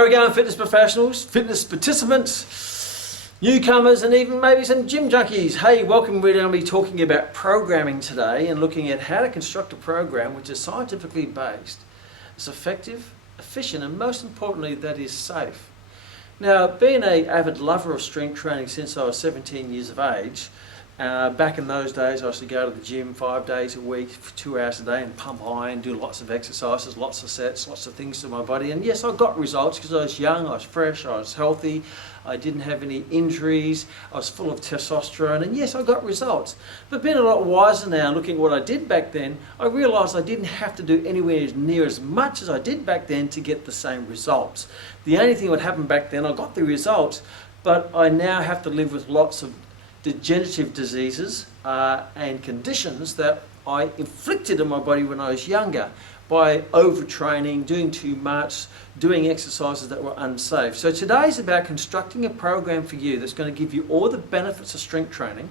How are we going, fitness professionals, fitness participants, newcomers, and even maybe some gym junkies? Hey, welcome. We're going to be talking about programming today and looking at how to construct a program which is scientifically based, it's effective, efficient, and most importantly, that is safe. Now, being an avid lover of strength training since I was 17 years of age, back in those days I used to go to the gym 5 days a week for 2 hours a day and pump iron, do lots of exercises, lots of sets, lots of things to my body. And yes, I got results because I was young, I was fresh, I was healthy, I didn't have any injuries, I was full of testosterone, and yes, I got results. But being a lot wiser now, looking at what I did back then, I realised I didn't have to do anywhere near as much as I did back then to get the same results. The only thing that happened back then, I got the results, but I now have to live with lots of degenerative diseases and conditions that I inflicted on my body when I was younger by overtraining, doing too much, doing exercises that were unsafe. So today is about constructing a program for you that's going to give you all the benefits of strength training.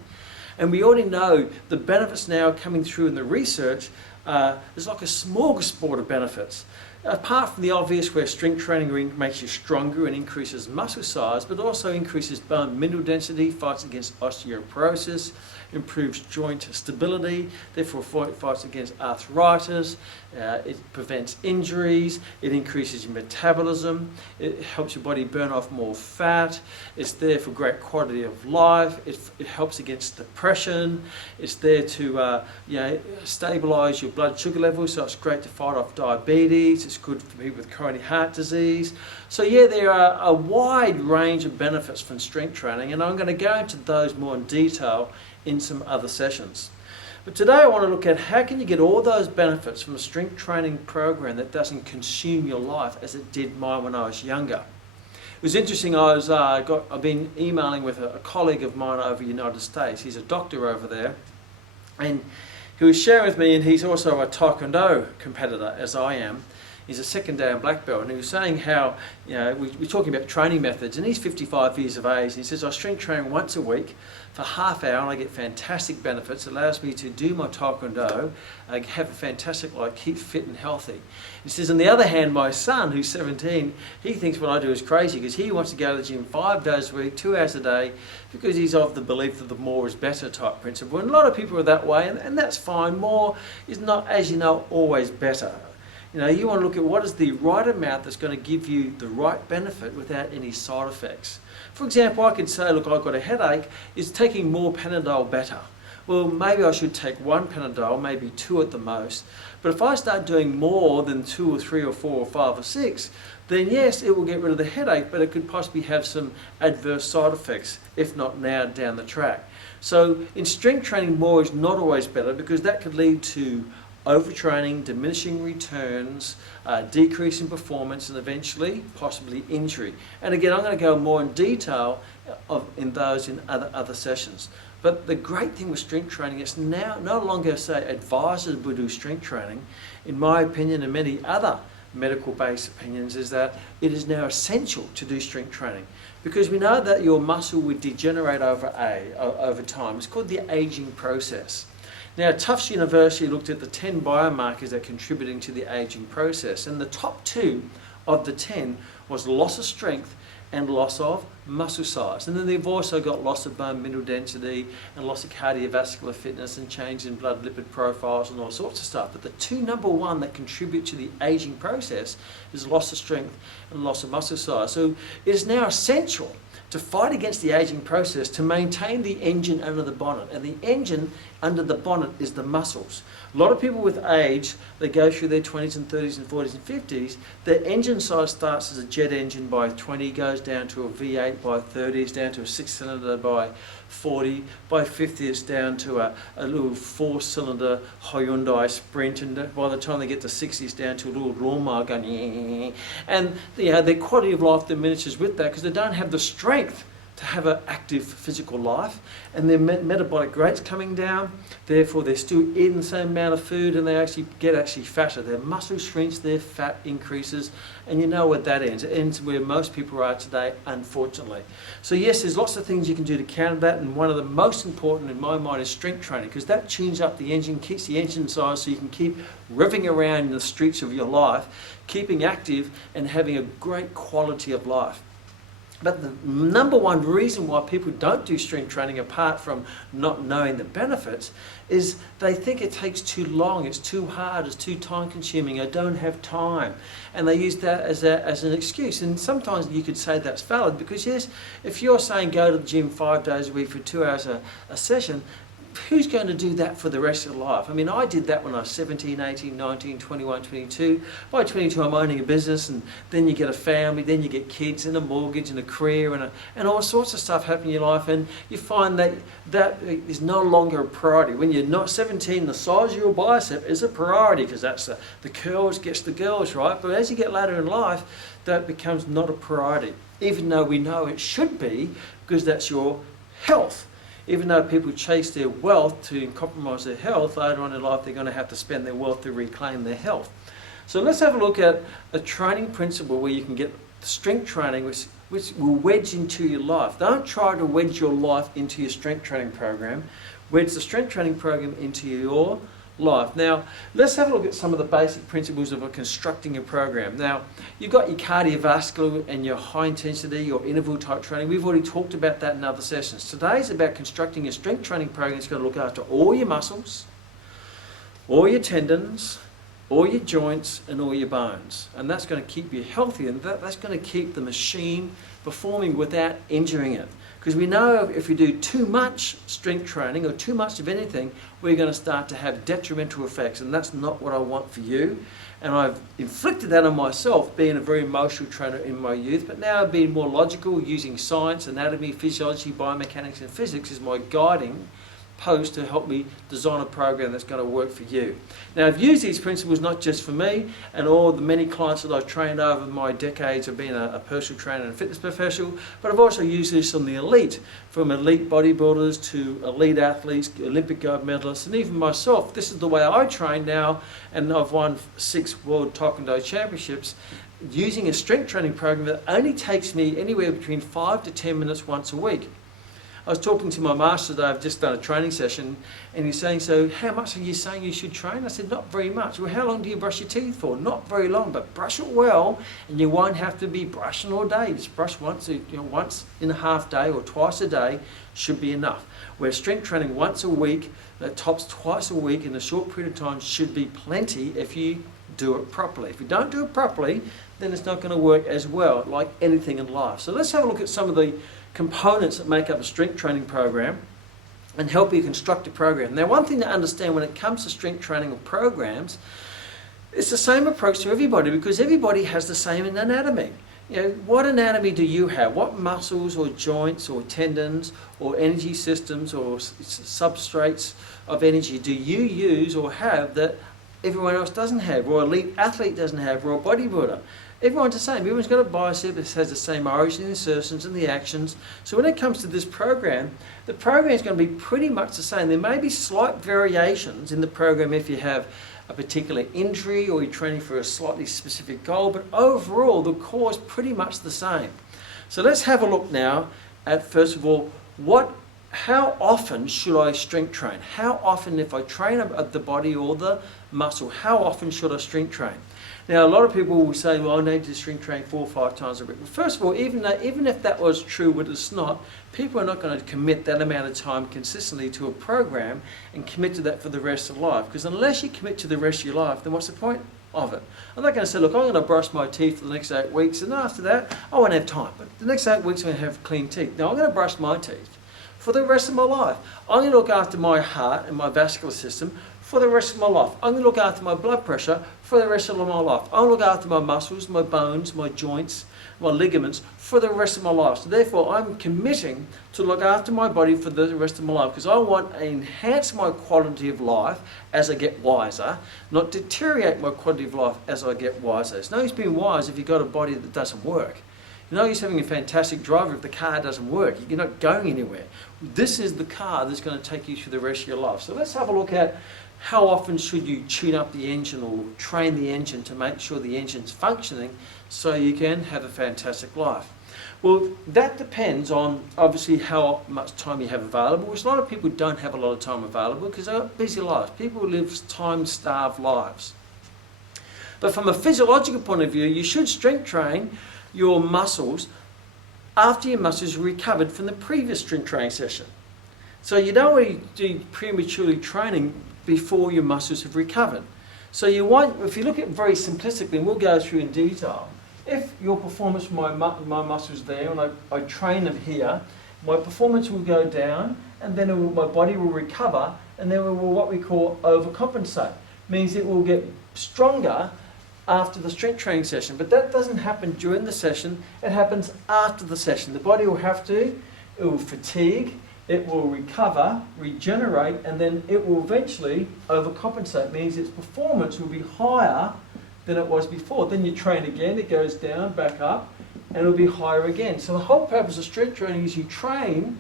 And we already know the benefits now coming through in the research. There's like a smorgasbord of benefits. Apart from the obvious where strength training makes you stronger and increases muscle size, but also increases bone mineral density, fights against osteoporosis, improves joint stability, therefore fights against arthritis, it prevents injuries, it increases your metabolism, it helps your body burn off more fat, it's there for great quality of life, it helps against depression, it's there to stabilise your blood sugar levels, so it's great to fight off diabetes, it's good for people with coronary heart disease. So yeah, there are a wide range of benefits from strength training, and I'm going to go into those more in detail in some other sessions. But today I want to look at how can you get all those benefits from a strength training program that doesn't consume your life as it did mine when I was younger. It was interesting, I've been emailing with a colleague of mine over the United States. He's a doctor over there, and he was sharing with me, and he's also a Taekwondo competitor as I am. He's a second dan black belt, and he was saying how, we're talking about training methods, and he's 55 years of age, and he says, I strength train once a week for half hour, and I get fantastic benefits. It allows me to do my Taekwondo, have a fantastic life, keep fit and healthy. He says, on the other hand, my son, who's 17, he thinks what I do is crazy, because he wants to go to the gym 5 days a week, 2 hours a day, because he's of the belief that the more is better type principle. And a lot of people are that way, and that's fine. More is not, as you know, always better. You want to look at what is the right amount that's going to give you the right benefit without any side effects. For example, I could say, look, I've got a headache, is taking more Panadol better? Well, maybe I should take 1 Panadol, maybe 2 at the most. But if I start doing more than 2 or 3 or 4 or 5 or 6, then yes, it will get rid of the headache, but it could possibly have some adverse side effects, if not now down the track. So in strength training, more is not always better, because that could lead to overtraining, diminishing returns, decrease in performance, and eventually possibly injury. And again, I'm going to go more in detail in those in other sessions. But the great thing with strength training is now no longer, say, advisors will do strength training. In my opinion, and many other medical-based opinions, is that it is now essential to do strength training, because we know that your muscle would degenerate over time. It's called the aging process. Now, Tufts University looked at the 10 biomarkers that are contributing to the aging process, and the top 2 of the 10 was loss of strength and loss of muscle size. And then they've also got loss of bone mineral density and loss of cardiovascular fitness and change in blood lipid profiles and all sorts of stuff. But the 2 number 1 that contribute to the aging process is loss of strength and loss of muscle size. So it is now essential to fight against the aging process, to maintain the engine under the bonnet. And the engine under the bonnet is the muscles. A lot of people with age, they go through their 20s and 30s and 40s and 50s, their engine size starts as a jet engine by 20, goes down to a V8 by 30, it's down to a 6-cylinder by 40, by 50 it's down to a little 4-cylinder Hyundai Sprint, and by the time they get to 60 it's down to a little lawnmower going, and their quality of life diminishes with that, because they don't have the strength to have an active physical life, and their metabolic rate's coming down, therefore they're still eating the same amount of food and they actually get fatter. Their muscle shrinks, their fat increases, and you know what that ends. It ends where most people are today, unfortunately. So yes, there's lots of things you can do to counter that, and one of the most important in my mind is strength training, because that tunes up the engine, keeps the engine size so you can keep revving around in the streets of your life, keeping active and having a great quality of life. But the number one reason why people don't do strength training, apart from not knowing the benefits, is they think it takes too long, it's too hard, it's too time consuming, I don't have time. And they use that as an excuse. And sometimes you could say that's valid, because yes, if you're saying go to the gym 5 days a week for 2 hours a session, who's going to do that for the rest of their life? I mean, I did that when I was 17, 18, 19, 21, 22. By 22, I'm owning a business, and then you get a family, then you get kids and a mortgage and a career and all sorts of stuff happen in your life, and you find that is no longer a priority. When you're not 17, the size of your bicep is a priority, because that's the curls gets the girls, right? But as you get later in life, that becomes not a priority, even though we know it should be, because that's your health. Even though people chase their wealth to compromise their health, later on in life they're going to have to spend their wealth to reclaim their health. So let's have a look at a training principle where you can get strength training which will wedge into your life. Don't try to wedge your life into your strength training program. Wedge the strength training program into your life. Now, let's have a look at some of the basic principles of constructing a program. Now, you've got your cardiovascular and your high intensity or interval type training. We've already talked about that in other sessions. Today's about constructing a strength training program that's going to look after all your muscles, all your tendons, all your joints and all your bones. And that's going to keep you healthy, and that's going to keep the machine performing without injuring it. Because we know if we do too much strength training or too much of anything, we're going to start to have detrimental effects, and that's not what I want for you. And I've inflicted that on myself, being a very emotional trainer in my youth, but now I've been more logical, using science, anatomy, physiology, biomechanics and physics as my guiding post to help me design a program that's going to work for you. Now, I've used these principles not just for me and all the many clients that I've trained over my decades of being a personal trainer and fitness professional, but I've also used this on the elite, from elite bodybuilders to elite athletes, Olympic gold medalists, and even myself. This is the way I train now, and I've won 6 World Taekwondo Championships using a strength training program that only takes me anywhere between 5 to 10 minutes once a week. I was talking to my master today. I've just done a training session, and he's saying, so how much are you saying you should train? I said, not very much. Well, how long do you brush your teeth for? Not very long, but brush it well, and you won't have to be brushing all day. Just brush once in a half day or twice a day should be enough. Where strength training once a week, tops twice a week in a short period of time should be plenty if you do it properly. If you don't do it properly, then it's not going to work as well, like anything in life. So let's have a look at some of the components that make up a strength training program and help you construct a program. Now, one thing to understand when it comes to strength training or programs, it's the same approach to everybody, because everybody has the same anatomy. You know, what anatomy do you have? What muscles or joints or tendons or energy systems or substrates of energy do you use or have that everyone else doesn't have, or elite athlete doesn't have, or a bodybuilder? Everyone's the same. Everyone's got a bicep that has the same origin, the insertions and the actions. So when it comes to this program, the program is going to be pretty much the same. There may be slight variations in the program if you have a particular injury or you're training for a slightly specific goal, but overall the core is pretty much the same. So let's have a look now at, first of all, how often should I strength train? How often, if I train the body or the muscle, how often should I strength train? Now, a lot of people will say, well, I need to strength train 4 or 5 times a week. Well, first of all, even if that was true, but it's not, people are not going to commit that amount of time consistently to a program and commit to that for the rest of life. Because unless you commit to the rest of your life, then what's the point of it? I'm not going to say, look, I'm going to brush my teeth for the next 8 weeks, and after that, I won't have time. But the next 8 weeks, I'm going to have clean teeth. Now, I'm going to brush my teeth for the rest of my life. I'm going to look after my heart and my vascular system for the rest of my life. I'm going to look after my blood pressure for the rest of my life. I'm going to look after my muscles, my bones, my joints, my ligaments for the rest of my life. So therefore, I'm committing to look after my body for the rest of my life, because I want to enhance my quality of life as I get wiser, not deteriorate my quality of life as I get wiser. It's no use being wise if you've got a body that doesn't work. You're no use having a fantastic driver if the car doesn't work. You're not going anywhere. This is the car that's going to take you through the rest of your life. So let's have a look at how often should you tune up the engine or train the engine to make sure the engine's functioning so you can have a fantastic life. Well, that depends on obviously how much time you have available, which a lot of people don't have a lot of time available because they've got busy lives. People live time-starved lives. But from a physiological point of view, you should strength train your muscles after your muscles are recovered from the previous strength training session. So you don't want to do prematurely training before your muscles have recovered. So you want, if you look at it very simplistically, and we'll go through in detail, if your performance from my muscles there, and I train them here, my performance will go down, and then my body will recover, and then it will what we call overcompensate. Means it will get stronger after the strength training session, but that doesn't happen during the session, it happens after the session. The body will have to, it will fatigue, it will recover, regenerate, and then it will eventually overcompensate. Means its performance will be higher than it was before. Then you train again, it goes down, back up, and it'll be higher again. So the whole purpose of strength training is you train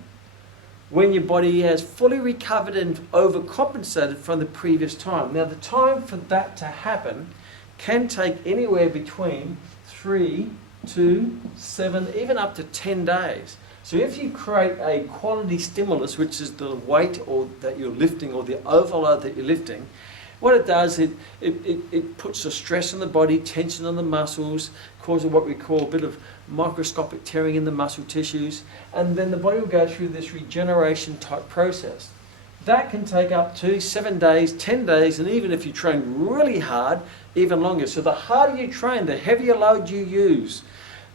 when your body has fully recovered and overcompensated from the previous time. Now the time for that to happen can take anywhere between 3 to 7, even up to 10 days. So if you create a quality stimulus, which is the weight or that you're lifting or the overload that you're lifting, what it does, it puts the stress on the body, tension on the muscles, causing what we call a bit of microscopic tearing in the muscle tissues, and then the body will go through this regeneration type process. That can take up to 7 days, 10 days, and even if you train really hard, even longer. So the harder you train, the heavier load you use,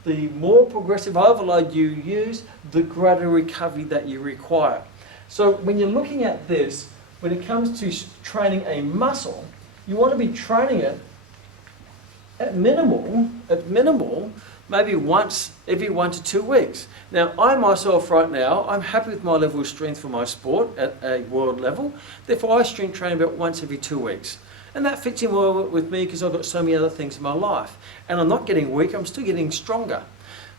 the more progressive overload you use, the greater recovery that you require. So when you're looking at this, when it comes to training a muscle, you want to be training it at minimal, maybe once every 1 to 2 weeks. Now, I myself right now, I'm happy with my level of strength for my sport at a world level. Therefore, I strength train about once every 2 weeks. And that fits in well with me because I've got so many other things in my life. And I'm not getting weak, I'm still getting stronger.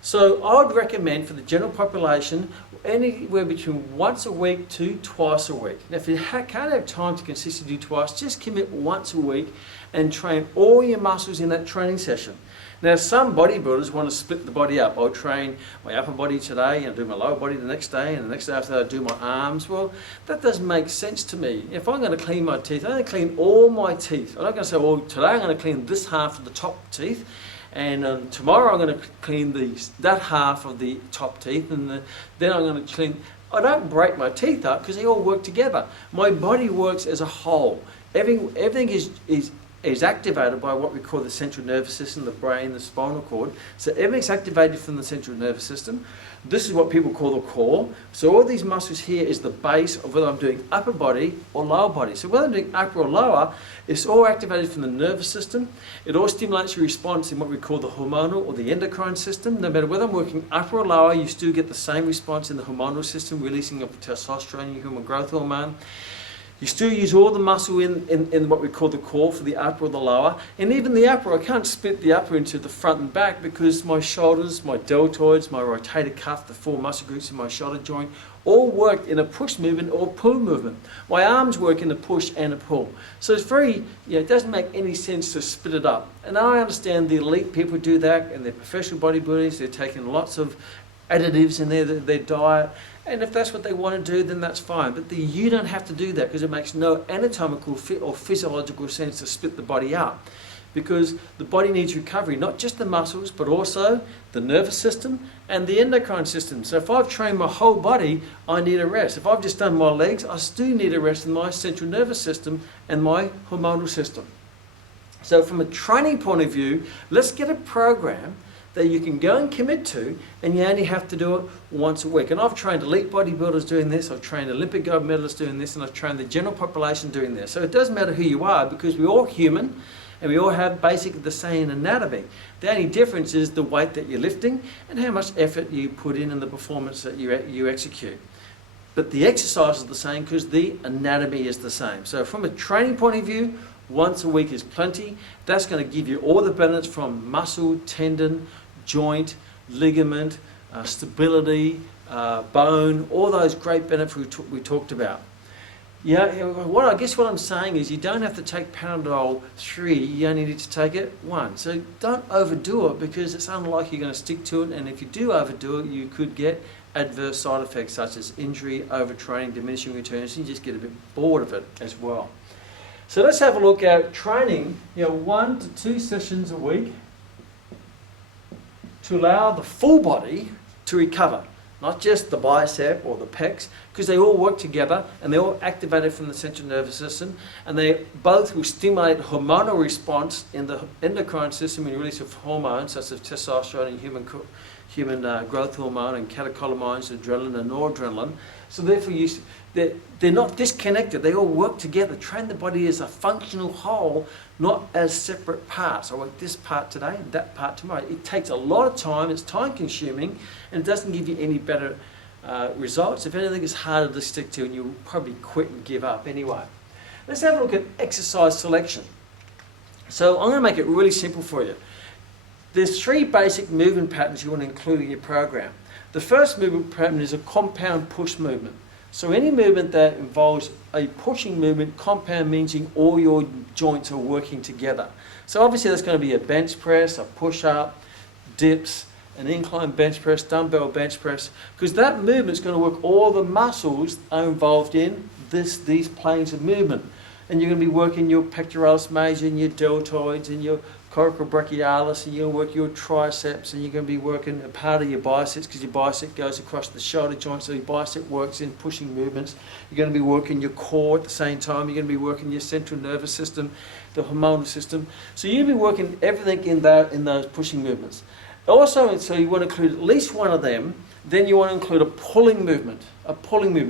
So I would recommend for the general population anywhere between once a week to twice a week. Now if you can't have time to consistently do twice, just commit once a week and train all your muscles in that training session. Now some bodybuilders want to split the body up. I'll train my upper body today and do my lower body the next day, and the next day after that I'll do my arms. Well, that doesn't make sense to me. If I'm going to clean my teeth, I'm going to clean all my teeth. I'm not going to say, well, today I'm going to clean this half of the top teeth, and tomorrow I'm going to clean that half of the top teeth, and then I'm going to clean. I don't break my teeth up because they all work together. My body works as a whole. Everything is activated by what we call the central nervous system, the brain, the spinal cord. So everything's activated from the central nervous system. This is what people call the core. So all these muscles here is the base of whether I'm doing upper body or lower body. So whether I'm doing upper or lower, it's all activated from the nervous system. It all stimulates your response in what we call the hormonal or the endocrine system. No matter whether I'm working upper or lower, you still get the same response in the hormonal system, releasing of testosterone, your human growth hormone. You still use all the muscle in what we call the core for the upper or the lower. And even the upper, I can't split the upper into the front and back because my shoulders, my deltoids, my rotator cuff, the 4 muscle groups in my shoulder joint, all work in a push movement or pull movement. My arms work in a push and a pull. So it's very, it doesn't make any sense to split it up. And I understand the elite people do that, and they're professional bodybuilders, they're taking lots of additives in their diet. And if that's what they want to do, then that's fine. But you don't have to do that because it makes no anatomical or physiological sense to split the body up. Because the body needs recovery, not just the muscles, but also the nervous system and the endocrine system. So if I've trained my whole body, I need a rest. If I've just done my legs, I still need a rest in my central nervous system and my hormonal system. So from a training point of view, let's get a program that you can go and commit to, and you only have to do it once a week. And I've trained elite bodybuilders doing this, I've trained Olympic gold medalists doing this, and I've trained the general population doing this. So it doesn't matter who you are because we're all human and we all have basically the same anatomy. The only difference is the weight that you're lifting and how much effort you put in the performance that you execute. But the exercise is the same because the anatomy is the same. So from a training point of view, once a week is plenty. That's going to give you all the benefits from muscle, tendon, joint, ligament, stability, bone, all those great benefits we talked about. Yeah, I guess what I'm saying is you don't have to take Panadol 3, you only need to take it 1. So don't overdo it, because it's unlikely you're going to stick to it, and if you do overdo it, you could get adverse side effects such as injury, overtraining, diminishing returns, and you just get a bit bored of it as well. So let's have a look at training, 1 to 2 sessions a week to allow the full body to recover. Not just the bicep or the pecs, because they all work together and they're all activated from the central nervous system, and they both will stimulate hormonal response in the endocrine system and release of hormones such as testosterone and human growth hormone and catecholamines, adrenaline and noradrenaline. So therefore they're not disconnected, they all work together. Train the body as a functional whole, not as separate parts. I work this part today and that part tomorrow. It takes a lot of time, it's time consuming, and it doesn't give you any better results. If anything, it's harder to stick to, and you'll probably quit and give up anyway. Let's have a look at exercise selection. So I'm going to make it really simple for you. There's 3 basic movement patterns you want to include in your program. The first movement pattern is a compound push movement. So any movement that involves a pushing movement, compound meaning all your joints are working together. So obviously that's going to be a bench press, a push-up, dips, an incline bench press, dumbbell bench press, because that movement is going to work all the muscles are involved in these planes of movement. And you're going to be working your pectoralis major and your deltoids and your coracobrachialis, and you'll work your triceps, and you're going to be working a part of your biceps, because your bicep goes across the shoulder joint, so your bicep works in pushing movements. You're going to be working your core at the same time. You're going to be working your central nervous system, the hormonal system. So you'll be working everything in those pushing movements. Also, so you want to include at least one of them. Then you want to include a pulling movement.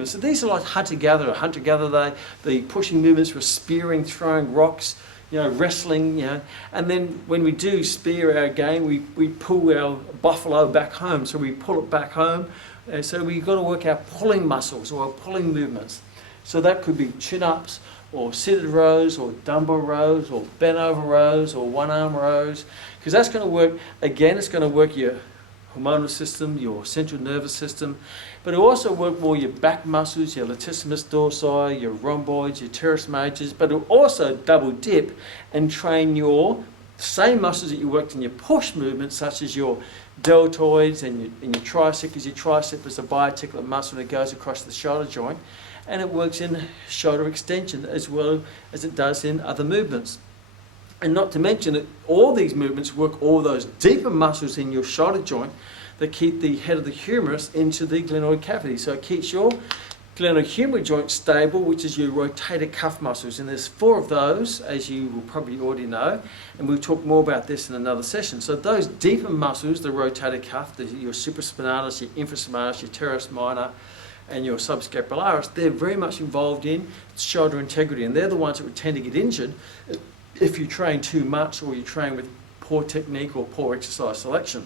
So these are like hunter-gatherer. Hunter-gatherer, the pushing movements were spearing, throwing rocks, wrestling, and then when we do spear our game, we pull our buffalo back home, so we pull it back home, and so we've got to work our pulling muscles or our pulling movements. So that could be chin-ups, or seated rows, or dumbbell rows, or bent over rows, or one-arm rows, because that's going to work, again, it's going to work your hormonal system, your central nervous system, but it also work more your back muscles, your latissimus dorsi, your rhomboids, your teres majors, but it will also double dip and train your same muscles that you worked in your push movements, such as your deltoids and your tricep, because your tricep is a biarticulate muscle that goes across the shoulder joint, and it works in shoulder extension as well as it does in other movements. And not to mention that all these movements work all those deeper muscles in your shoulder joint that keep the head of the humerus into the glenoid cavity. So it keeps your glenohumeral joint stable, which is your rotator cuff muscles. And there's 4 of those, as you will probably already know, and we'll talk more about this in another session. So those deeper muscles, the rotator cuff, your supraspinalis, your infraspinalis, your teres minor, and your subscapularis, they're very much involved in shoulder integrity, and they're the ones that would tend to get injured if you train too much, or you train with poor technique or poor exercise selection.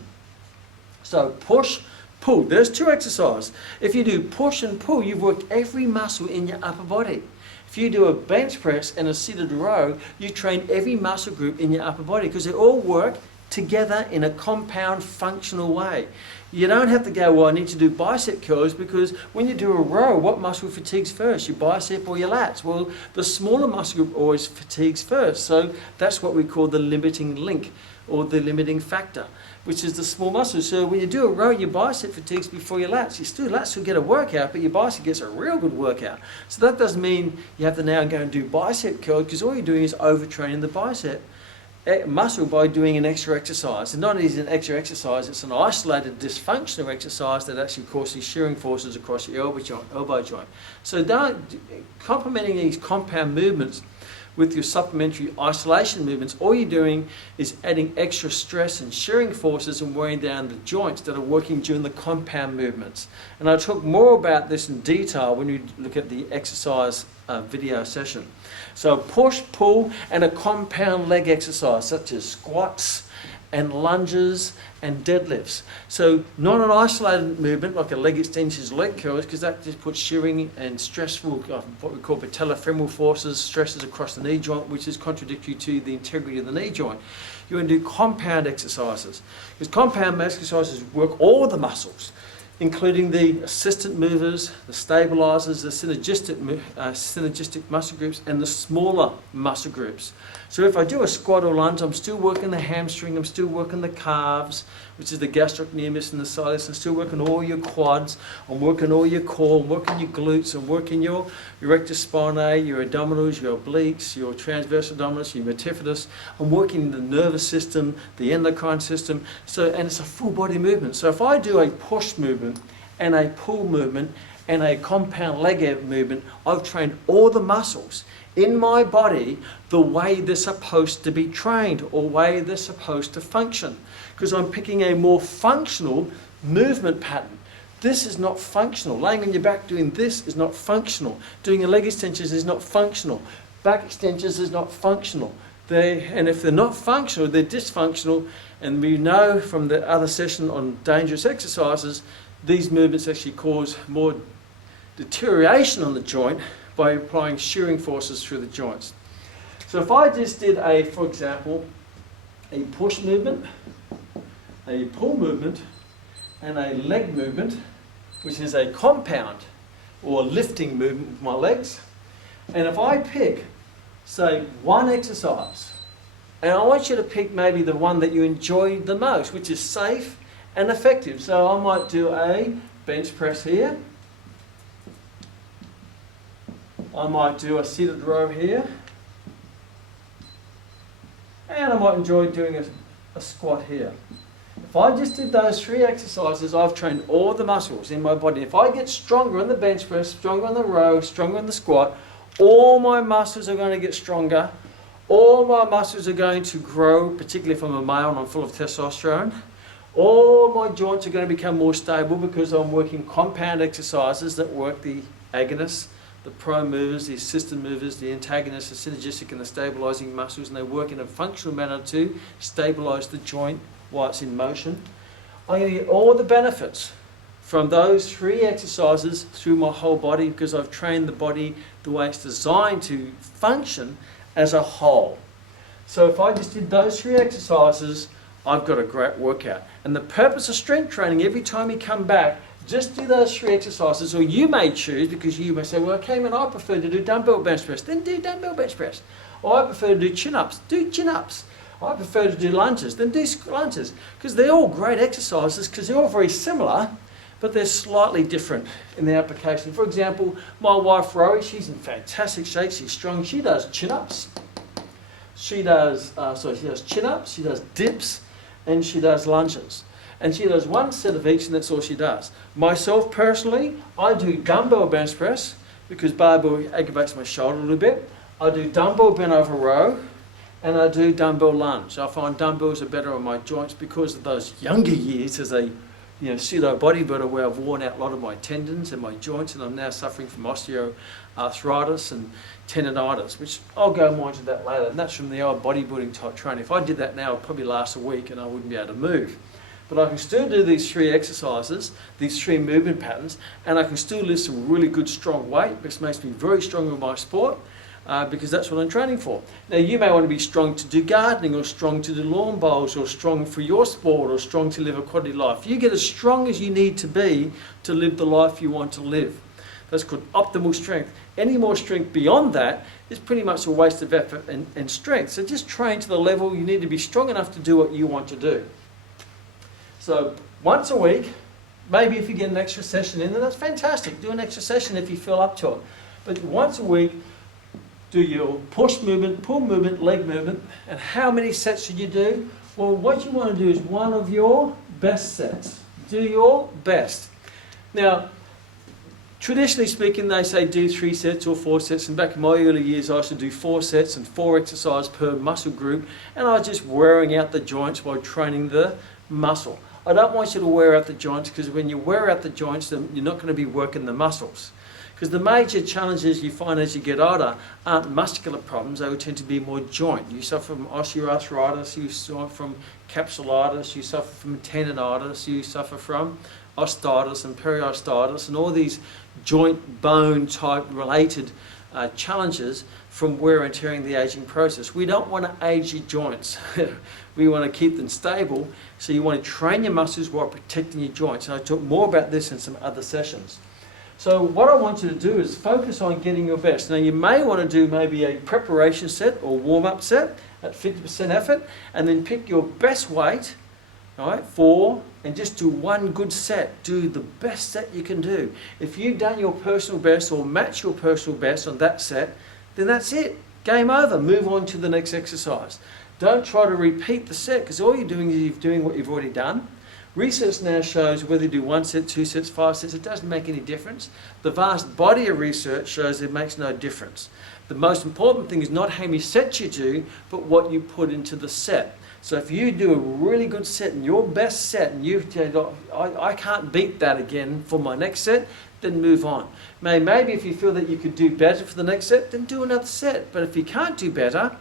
So push, pull, there's 2 exercises. If you do push and pull, you've worked every muscle in your upper body. If you do a bench press and a seated row, you train every muscle group in your upper body, because they all work together in a compound functional way. You don't have to go, well, I need to do bicep curls, because when you do a row, what muscle fatigues first, your bicep or your lats? Well, the smaller muscle group always fatigues first. So that's what we call the limiting link, or the limiting factor, which is the small muscle. So when you do a row, your bicep fatigues before your lats. Your lats will get a workout, but your bicep gets a real good workout. So that doesn't mean you have to now go and do bicep curls, because all you're doing is overtraining the bicep muscle by doing an extra exercise. And not only is it an extra exercise, it's an isolated dysfunctional exercise that actually causes shearing forces across your elbow joint. So complementing these compound movements with your supplementary isolation movements, all you're doing is adding extra stress and shearing forces and wearing down the joints that are working during the compound movements. And I'll talk more about this in detail when we look at the exercise video session. So push, pull, and a compound leg exercise, such as squats and lunges and deadlifts. So not an isolated movement like a leg extensions, leg curls, because that just puts shearing and stressful, what we call patellofemoral forces, stresses across the knee joint, which is contradictory to the integrity of the knee joint. You want to do compound exercises, because compound exercises work all the muscles, including the assistant movers, the stabilizers, the synergistic muscle groups, and the smaller muscle groups. So if I do a squat or lunge, I'm still working the hamstring, I'm still working the calves, which is the gastrocnemius and the soleus. I'm still working all your quads, I'm working all your core, I'm working your glutes, I'm working your rectus spinae, your abdominals, your obliques, your transverse abdominis, your multifidus. I'm working the nervous system, the endocrine system, and it's a full body movement. So if I do a push movement and a pull movement and a compound leg movement, I've trained all the muscles in my body the way they're supposed to be trained, or way they're supposed to function, because I'm picking a more functional movement pattern. This is not functional. Laying on your back doing this is not functional. Doing a leg extensions is not functional. Back extensions is not functional. And if they're not functional, they're dysfunctional. And we know from the other session on dangerous exercises, these movements actually cause more deterioration on the joint by applying shearing forces through the joints. So if I just did for example, a push movement, a pull movement, and a leg movement, which is a compound or lifting movement with my legs, and if I pick, say, one exercise, and I want you to pick maybe the one that you enjoy the most, which is safe and effective. So I might do a bench press here. I might do a seated row here. And I might enjoy doing a squat here. If I just did those 3 exercises, I've trained all the muscles in my body. If I get stronger on the bench press, stronger on the row, stronger on the squat, all my muscles are going to get stronger. All my muscles are going to grow, particularly if I'm a male and I'm full of testosterone. All my joints are going to become more stable because I'm working compound exercises that work the agonists, the prime movers, the assistant movers, the antagonists, the synergistic and the stabilizing muscles, and they work in a functional manner to stabilize the joint while it's in motion. I'm going to get all the benefits from those 3 exercises through my whole body, because I've trained the body the way it's designed to function as a whole. So if I just did those 3 exercises, I've got a great workout. And the purpose of strength training, every time you come back, just do those 3 exercises, or you may choose, because you may say, well, okay, man, I prefer to do dumbbell bench press. Then do dumbbell bench press. Or I prefer to do chin-ups. Do chin-ups. I prefer to do lunges. Then do lunges. Because they're all great exercises, because they're all very similar, but they're slightly different in their application. For example, my wife, Rory, she's in fantastic shape. She's strong. She does chin-ups. She does chin-ups, she does dips, and she does lunges. And she does 1 set of each, and that's all she does. Myself, personally, I do dumbbell bench press, because barbell aggravates my shoulder a little bit. I do dumbbell bent over row, and I do dumbbell lunge. I find dumbbells are better on my joints because of those younger years as a pseudo bodybuilder, where I've worn out a lot of my tendons and my joints, and I'm now suffering from osteoarthritis and tendonitis, which I'll go more into that later. And that's from the old bodybuilding type training. If I did that now, it'd probably last a week and I wouldn't be able to move. But I can still do these 3 exercises, these 3 movement patterns, and I can still lift some really good strong weight, which makes me very strong in my sport, because that's what I'm training for. Now you may want to be strong to do gardening, or strong to do lawn bowls, or strong for your sport, or strong to live a quality life. You get as strong as you need to be to live the life you want to live. That's called optimal strength. Any more strength beyond that is pretty much a waste of effort and strength. So just train to the level you need to be strong enough to do what you want to do. So once a week, maybe if you get an extra session in, then that's fantastic. Do an extra session if you feel up to it. But once a week, do your push movement, pull movement, leg movement. And how many sets should you do? Well, what you want to do is one of your best sets. Do your best. Now, traditionally speaking, they say do 3 sets or 4 sets. And back in my early years, I used to do 4 sets and 4 exercises per muscle group. And I was just wearing out the joints while training the muscle. I don't want you to wear out the joints, because when you wear out the joints, then you're not going to be working the muscles. Because the major challenges you find as you get older aren't muscular problems, they would tend to be more joint. You suffer from osteoarthritis, you suffer from capsulitis, you suffer from tendonitis, you suffer from osteitis and periostitis and all these joint bone type related challenges from wear and tear in the aging process. We don't want to age your joints. We want to keep them stable, so you want to train your muscles while protecting your joints. And I'll talk more about this in some other sessions. So what I want you to do is focus on getting your best. Now you may want to do maybe a preparation set or warm-up set at 50% effort, and then pick your best weight, all right, and just do one good set. Do the best set you can do. If you've done your personal best or match your personal best on that set, then that's it. Game over. Move on to the next exercise. Don't try to repeat the set, because all you're doing is you're doing what you've already done. Research now shows whether you do 1 set, 2 sets, 5 sets, it doesn't make any difference. The vast body of research shows it makes no difference. The most important thing is not how many sets you do, but what you put into the set. So if you do a really good set and your best set, and I can't beat that again for my next set, then move on. Maybe if you feel that you could do better for the next set, then do another set. But if you can't do better,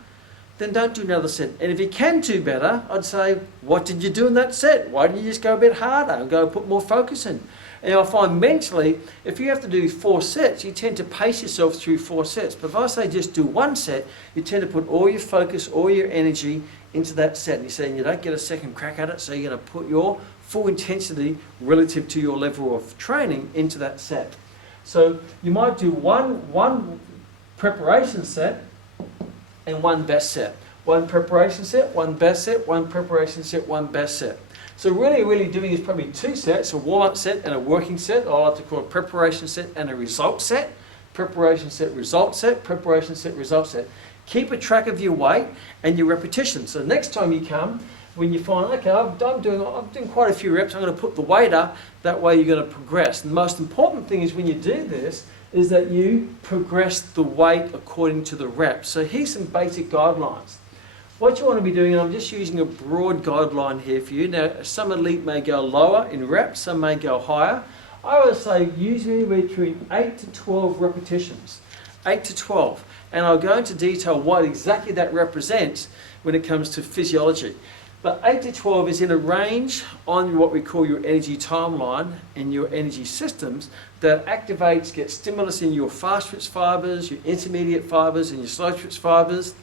then don't do another set. And if you can do better, I'd say, what did you do in that set? Why didn't you just go a bit harder and go put more focus in? And I find mentally, if you have to do 4 sets, you tend to pace yourself through 4 sets. But if I say just do 1 set, you tend to put all your focus, all your energy into that set. And you're saying you don't get a second crack at it, so you're going to put your full intensity relative to your level of training into that set. So you might do one preparation set and 1 best set. 1 preparation set, 1 best set, 1 preparation set, 1 best set. So really doing is probably 2 sets, a warm-up set and a working set. I like to call a preparation set and a result set. Preparation set, result set, preparation set, result set. Keep a track of your weight and your repetitions. So next time you come, when you find, okay, I'm doing quite a few reps, I'm going to put the weight up, that way you're going to progress. And the most important thing is when you do this, is that you progress the weight according to the reps. So here's some basic guidelines. What you want to be doing, and I'm just using a broad guideline here for you. Now, some elite may go lower in reps, some may go higher. I would say usually between 8 to 12 repetitions. 8 to 12. And I'll go into detail what exactly that represents when it comes to physiology. But 8 to 12 is in a range on what we call your energy timeline and your energy systems that activates, gets stimulus in your fast twitch fibers, your intermediate fibers and your slow twitch fibers.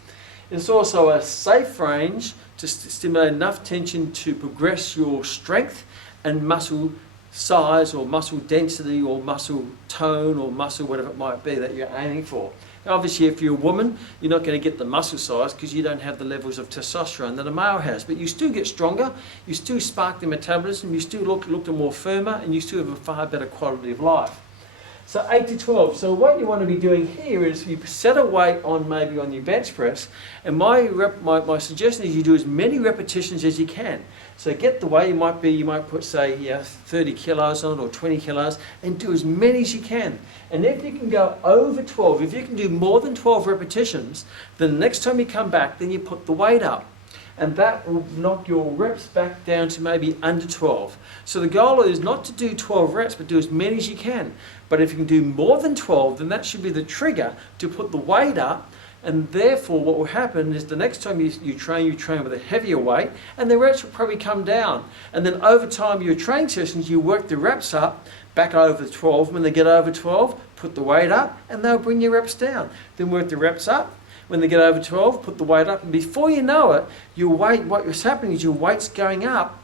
It's also a safe range to stimulate enough tension to progress your strength and muscle size or muscle density or muscle tone or muscle whatever it might be that you're aiming for. Obviously, if you're a woman, you're not going to get the muscle size because you don't have the levels of testosterone that a male has. But you still get stronger, you still spark the metabolism, you still look more firmer, and you still have a far better quality of life. So 8 to 12. So what you want to be doing here is you set a weight on maybe on your bench press, and my suggestion is you do as many repetitions as you can. So get the weight, you might put say 30 kilos on it or 20 kilos, and do as many as you can. And if you can go over 12, if you can do more than 12 repetitions, then the next time you come back, then you put the weight up. And that will knock your reps back down to maybe under 12. So the goal is not to do 12 reps, but do as many as you can. But if you can do more than 12, then that should be the trigger to put the weight up. And therefore, what will happen is the next time you train with a heavier weight, and the reps will probably come down. And then over time, your training sessions, you work the reps up, back over 12. When they get over 12, put the weight up, and they'll bring your reps down. Then work the reps up. When they get over 12, put the weight up, and before you know it, what's happening is your weight's going up,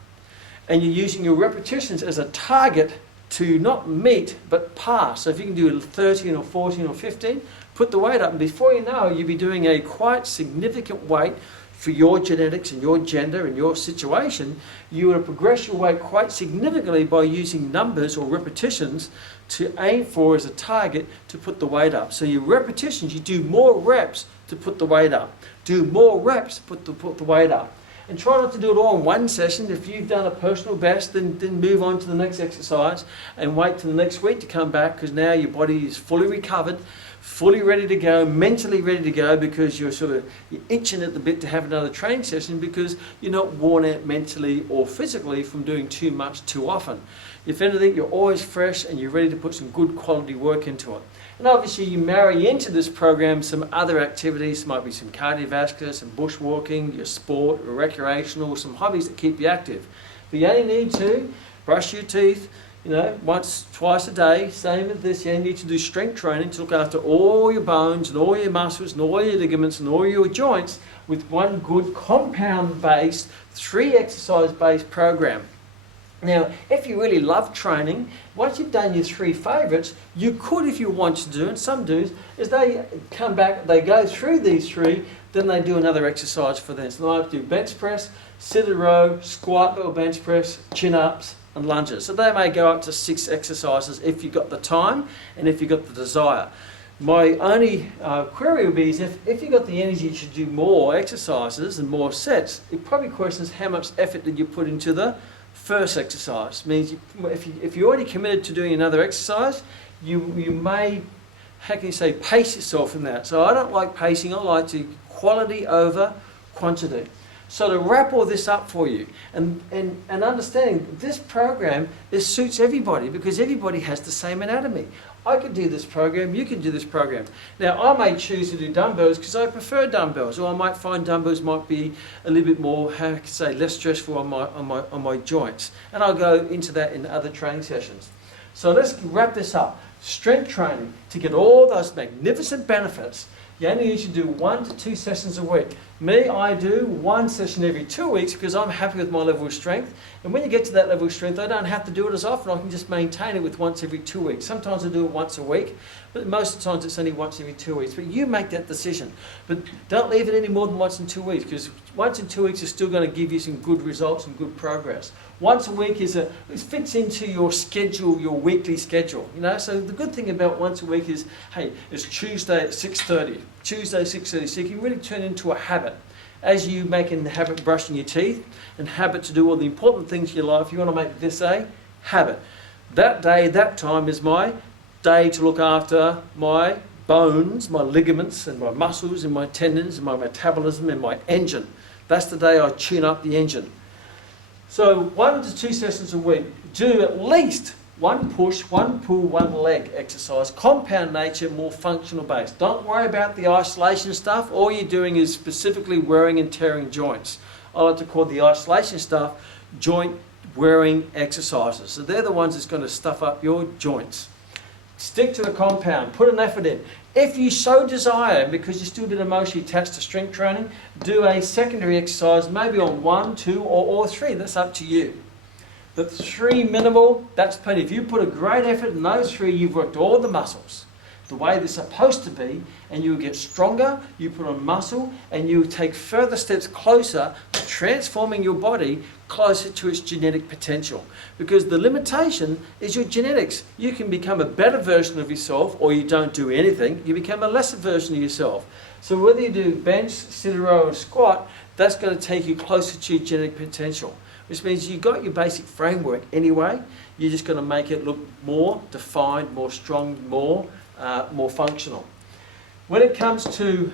and you're using your repetitions as a target to not meet, but pass. So if you can do 13 or 14 or 15, put the weight up, and before you know, you'll be doing a quite significant weight for your genetics and your gender and your situation. You will progress your weight quite significantly by using numbers or repetitions to aim for as a target to put the weight up. So your repetitions, you do more reps to put the weight up. Do more reps to put the weight up. And try not to do it all in one session. If you've done a personal best, then move on to the next exercise and wait till the next week to come back, because now your body is fully recovered, fully ready to go, mentally ready to go, because you're itching at the bit to have another training session because you're not worn out mentally or physically from doing too much too often. If anything, you're always fresh and you're ready to put some good quality work into it. And obviously you marry into this program some other activities, might be some cardiovascular, some bushwalking, your sport, or recreational, some hobbies that keep you active. But you only need to brush your teeth, once, twice a day. Same with this, you only need to do strength training to look after all your bones and all your muscles and all your ligaments and all your joints with one good compound-based, 3 exercise-based program. Now, if you really love training, once you've done your 3 favourites, you could, if you want to do, and some do, is they come back, they go through these 3, then they do another exercise for this. So they might do bench press, sit a row, squat or bench press, chin-ups, and lunges. So they may go up to 6 exercises if you've got the time and if you've got the desire. My only query would be is if you've got the energy to do more exercises and more sets, it probably questions how much effort did you put into the first exercise. It means if you're already committed to doing another exercise, you may, how can you say, pace yourself in that. So I don't like pacing, I like to quality over quantity. So to wrap all this up for you and understanding this program, it suits everybody because everybody has the same anatomy. I could do this program, you can do this program. Now I may choose to do dumbbells because I prefer dumbbells, or I might find dumbbells might be a little bit more, how can I say, less stressful on my joints. And I'll go into that in other training sessions. So let's wrap this up. Strength training, to get all those magnificent benefits, you only need to do 1 to 2 sessions a week. Me, I do 1 session every 2 weeks because I'm happy with my level of strength. And when you get to that level of strength, I don't have to do it as often. I can just maintain it with once every 2 weeks. Sometimes I do it once a week, but most of the times it's only once every 2 weeks. But you make that decision. But don't leave it any more than once in 2 weeks, because once in 2 weeks is still going to give you some good results and good progress. Once a week it fits into your schedule, your weekly schedule. So the good thing about once a week is, hey, it's Tuesday at 6:30. Tuesday 6:30. So you can really turn it into a habit. As you make a habit of brushing your teeth and habit to do all the important things in your life, you want to make this a habit. That day, that time is my day to look after my bones, my ligaments and my muscles and my tendons and my metabolism and my engine. That's the day I tune up the engine. So 1 to 2 sessions a week. Do at least 1 push, 1 pull, 1 leg exercise. Compound nature, more functional based. Don't worry about the isolation stuff. All you're doing is specifically wearing and tearing joints. I like to call the isolation stuff joint wearing exercises. So they're the ones that's going to stuff up your joints. Stick to the compound. Put an effort in. If you so desire, because you're still a bit emotionally attached to strength training, do a secondary exercise, maybe on 1, 2, or 3. That's up to you. But 3 minimal, that's plenty. If you put a great effort in those 3, you've worked all the muscles the way they're supposed to be, and you'll get stronger, you put on muscle, and you take further steps closer to transforming your body closer to its genetic potential. Because the limitation is your genetics. You can become a better version of yourself, or you don't do anything, you become a lesser version of yourself. So whether you do bench, sit a row, or squat, that's going to take you closer to your genetic potential. Which means you've got your basic framework anyway, you're just going to make it look more defined, more strong, more functional. When it comes to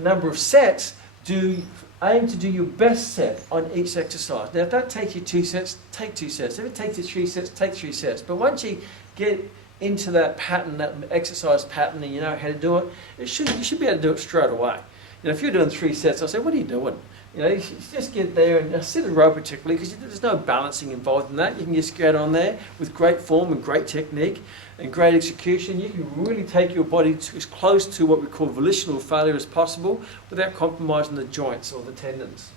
number of sets, aim to do your best set on each exercise. Now if that takes you 2 sets, take 2 sets. If it takes you 3 sets, take 3 sets. But once you get into that pattern, that exercise pattern, and you know how to do it, you should be able to do it straight away. If you're doing 3 sets, I say, what are you doing? You just get there and sit a row particularly, because there's no balancing involved in that. You can just get on there with great form and great technique and great execution. You can really take your body as close to what we call volitional failure as possible without compromising the joints or the tendons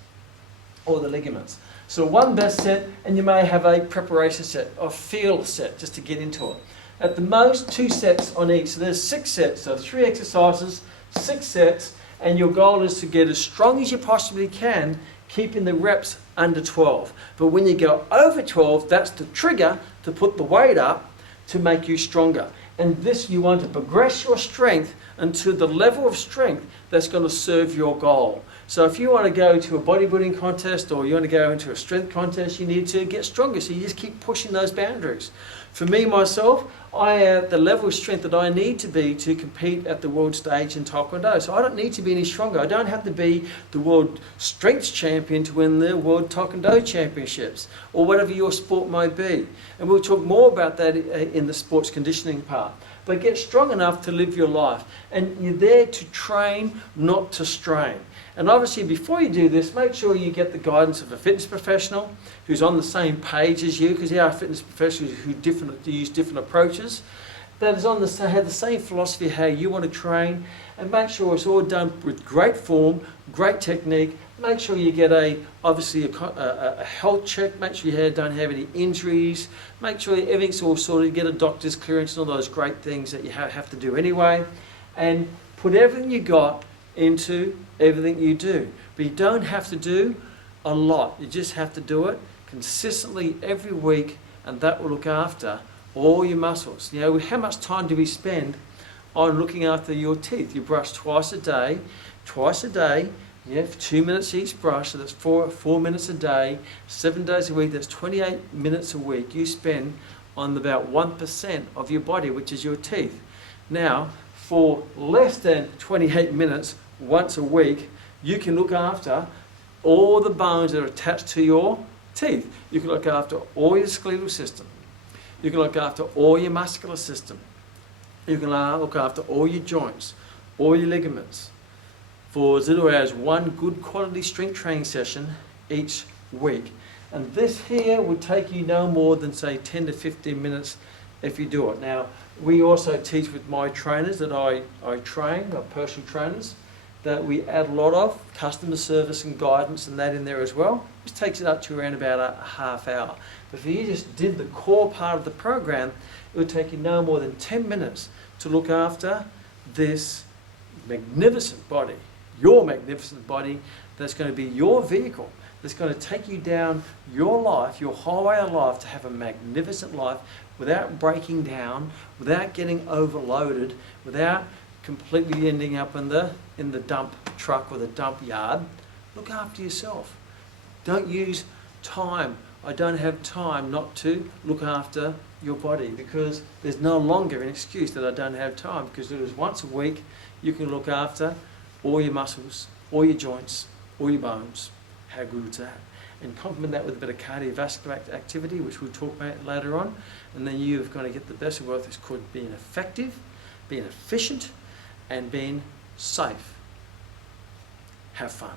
or the ligaments. So 1 best set, and you may have a preparation set or feel set just to get into it. At the most 2 sets on each. So there's 6 sets, so 3 exercises, 6 sets. And your goal is to get as strong as you possibly can, keeping the reps under 12. But when you go over 12, that's the trigger to put the weight up to make you stronger. And this, you want to progress your strength into the level of strength that's going to serve your goal. So if you want to go to a bodybuilding contest, or you want to go into a strength contest, you need to get stronger. So you just keep pushing those boundaries. For me, myself, I am the level of strength that I need to be to compete at the world stage in Taekwondo. So I don't need to be any stronger. I don't have to be the world strength champion to win the world Taekwondo championships, or whatever your sport might be. And we'll talk more about that in the sports conditioning part. but get strong enough to live your life. And you're there to train, not to strain. And obviously, before you do this, make sure you get the guidance of a fitness professional who's on the same page as you, because there are fitness professionals who use different approaches, that is have the same philosophy how you want to train, and make sure it's all done with great form, great technique. Make sure you get obviously a health check. Make sure you don't have any injuries. Make sure everything's all sorted. Get a doctor's clearance and all those great things that you have to do anyway, and put everything you got into everything you do. But you don't have to do a lot. You just have to do it consistently every week, and that will look after all your muscles. You know, how much time do we spend on looking after your teeth? You brush twice a day, yeah, for 2 minutes each brush, so that's four minutes a day, 7 days a week, that's 28 minutes a week you spend on about 1% of your body, which is your teeth. Now, for less than 28 minutes once a week, you can look after all the bones that are attached to your teeth. You can look after all your skeletal system. You can look after all your muscular system. You can look after all your joints, all your ligaments, for as little as one good quality strength training session each week. And this here would take you no more than, say, 10 to 15 minutes if you do it. Now, we also teach with my trainers that I train, my personal trainers, that we add a lot of customer service and guidance and that in there as well, which takes it up to around about a half hour. But if you just did the core part of the program, it would take you no more than 10 minutes to look after this magnificent body, your magnificent body, that's going to be your vehicle, that's going to take you down your life, your highway of life, to have a magnificent life without breaking down, without getting overloaded, without completely ending up in the dump truck or the dump yard. Look after yourself. Don't use time. I don't have time not to look after your body, because there's no longer an excuse that I don't have time, because it is once a week you can look after all your muscles, all your joints, all your bones. How good is that? And complement that with a bit of cardiovascular activity, which we'll talk about later on, and then you're going to get the best of both. It's called being effective, being efficient, and being safe. Have fun.